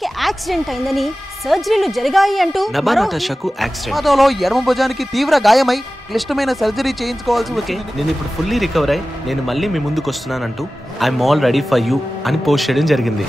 నభాకి accident అయిందని సర్జరీలు జరిగాయి అంటూ నభానటాషాకు యాక్సిడెంట్ ప్రమాదంలో ఎడమ భుజానికి తీవ్ర గాయమై క్లిష్టమైన సర్జరీ చేయించుకోవాల్సి వచ్చింది. నేను ఇప్పుడు ఫుల్లీ రికవర్ అయ్యి నేను మళ్ళీ మీ ముందుకు వస్తున్నానంటూ I'm all ready for you అని పోస్ట్ చేయడం జరిగింది.